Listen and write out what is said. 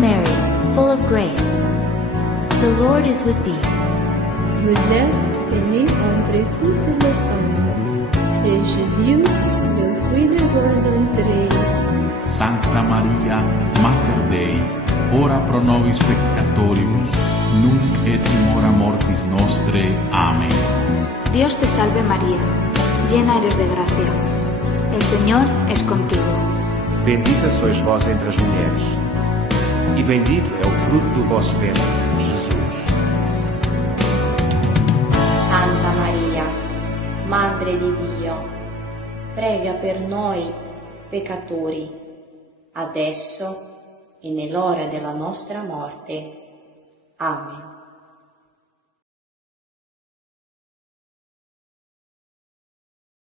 Mary, full of grace. The Lord is with thee. Vous êtes bénie entre toutes les femmes, et Jésus, le fruit de vos entrailles. Sancta Maria, Mater Dei, ora pro nobis peccatoribus, nunc et in hora mortis nostrae. Amén. Dios te salve María, llena eres de gracia. El Señor es contigo. Bendita sois vós entre as mulheres, e bendito é o fruto do vosso ventre, Jesus. Santa Maria, Madre di Dio, prega per noi peccatori, adesso e nell'ora della nostra morte. Amen.